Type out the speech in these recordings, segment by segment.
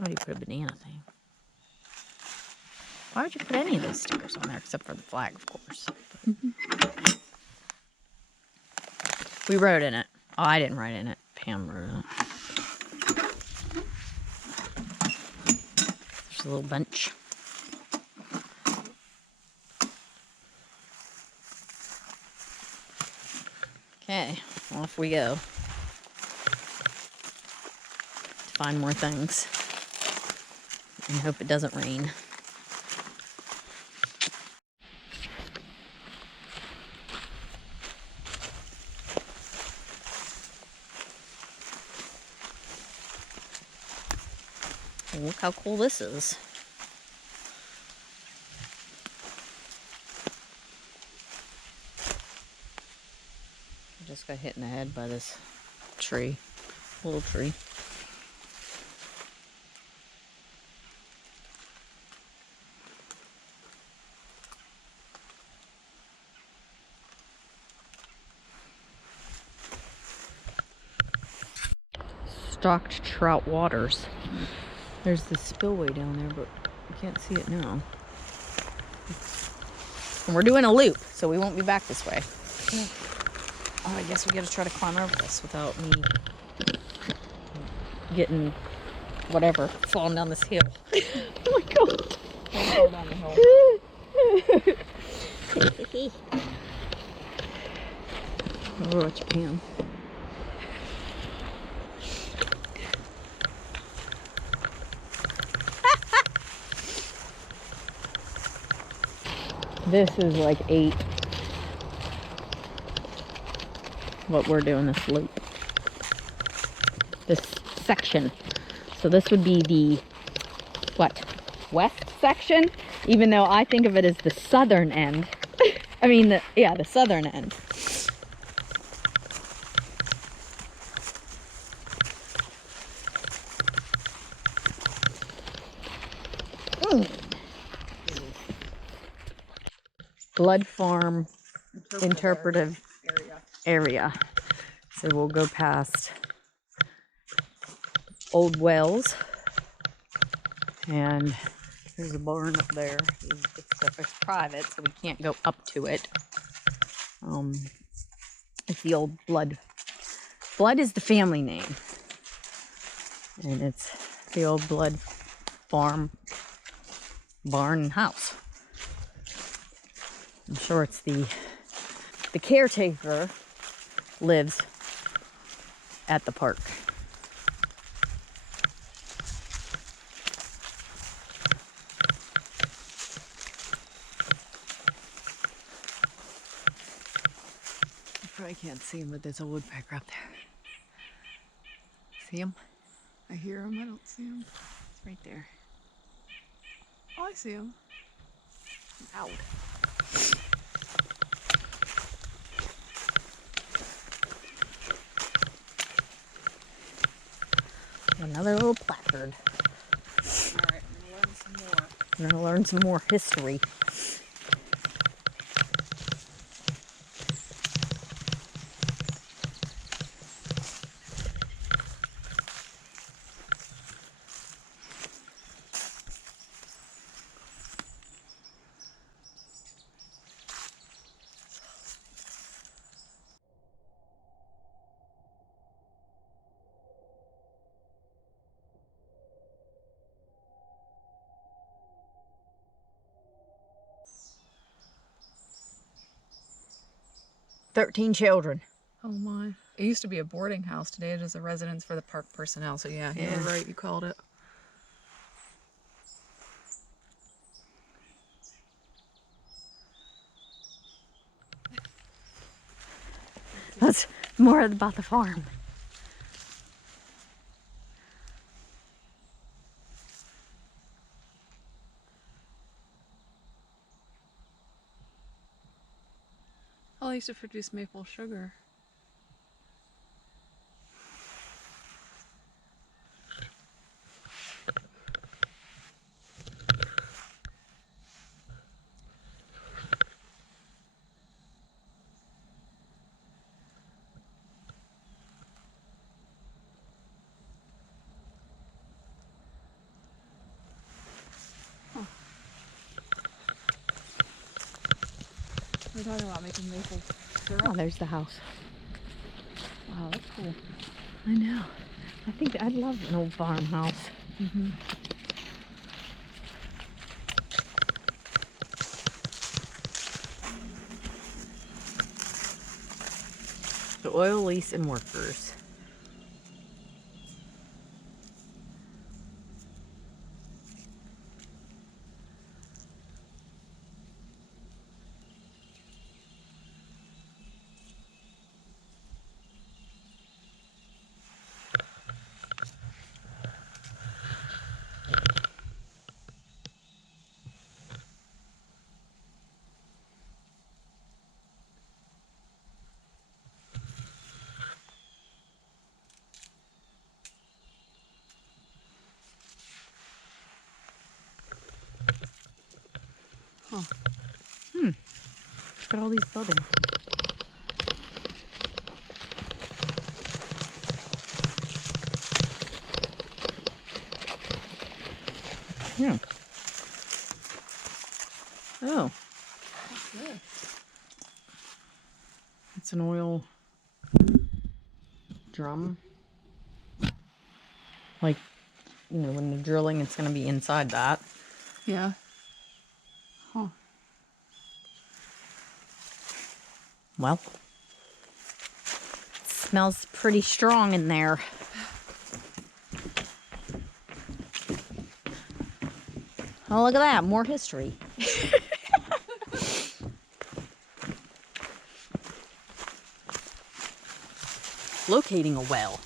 somebody put a banana thing. Why would you put any of those stickers on there except for the flag, of course? We wrote in it. Oh, I didn't write in it. Pam wrote in it. There's a little bench. Okay, off we go. To find more things. And hope it doesn't rain. Look how cool this is. I just got hit in the head by this tree. Little tree. Stocked trout waters. There's the spillway down there, but you can't see it now. And we're doing a loop, so we won't be back this way. Oh, I guess we gotta try to climb over this without me getting whatever, falling down this hill. Oh my god. Fall down the hill. Oh, watch Pam. This is like 8. What we're doing this loop. This section. So this would be the, what, west section? Even though I think of it as the southern end. I mean, the southern end. Blood Farm interpretive area. So we'll go past Old Wells, and there's a barn up there. It's private, so we can't go up to it. It's the old Blood. Blood is the family name, and it's the old Blood Farm barn and house. I'm sure it's the caretaker lives at the park. You probably can't see him, but there's a woodpecker up there. See him? I hear him. I don't see him. It's right there. Oh, I see him. Out. Another little placard. Alright, I'm gonna learn some more. I'm gonna learn some more history. "13 children. Oh my. It used to be a boarding house. Today it is a residence for the park personnel. So yeah, you were right. You called it. That's more about the farm. Oh, I used to produce maple sugar. We're talking about making maple syrup. Oh, there's the house. Wow, that's cool. I know. I think I'd love an old farmhouse. Mm-hmm. The oil lease and workers. Huh. Look at all these buildings. Yeah. Oh, What's this? it's an oil drum. Like, you know, when they're drilling, it's going to be inside that. Yeah. Huh. Well, it smells pretty strong in there. Oh, look at that. More history. Locating a well.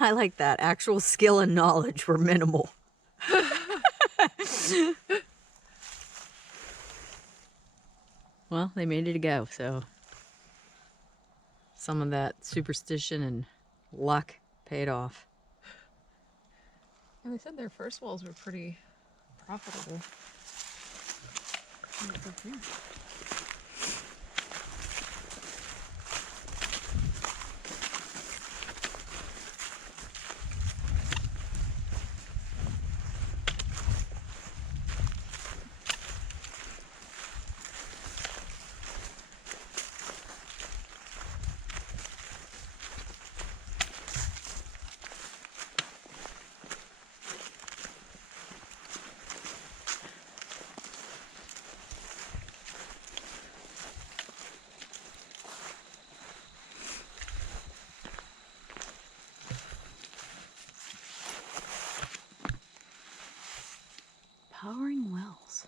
I like that. Actual skill and knowledge were minimal. Well, they made it a go, so some of that superstition and luck paid off. And they said their first wells were pretty profitable. What's up here? Powering wells.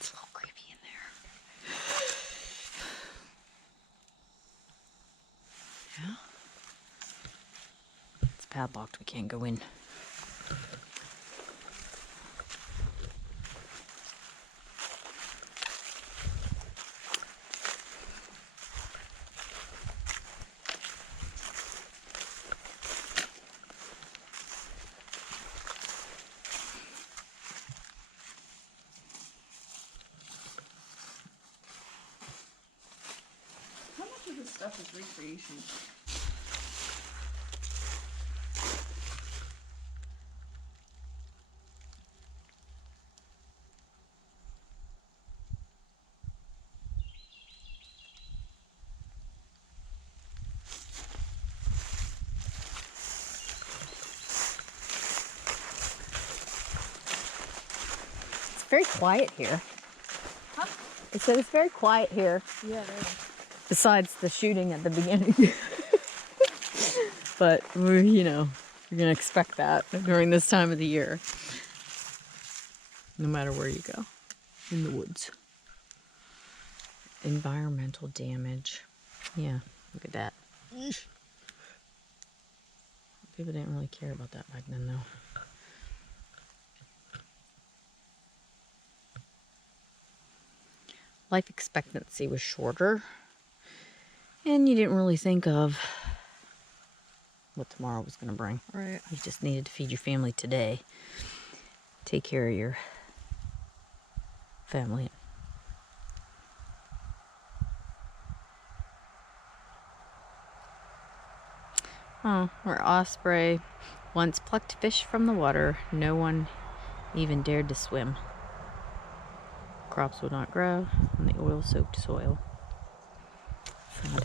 It's a little creepy in there. Yeah. It's padlocked. We can't go in. How much of this stuff is recreation? It's very quiet here. Huh? I said it's very quiet here. Yeah, it is. Besides the shooting at the beginning. But, you know, you're going to expect that during this time of the year. No matter where you go in the woods. Environmental damage. Yeah, look at that. People didn't really care about that back then, though. Life expectancy was shorter, and you didn't really think of what tomorrow was going to bring. Right. You just needed to feed your family today, take care of your family. Oh, where Osprey once plucked fish from the water, no one even dared to swim. Crops would not grow on the oil-soaked soil. Sad.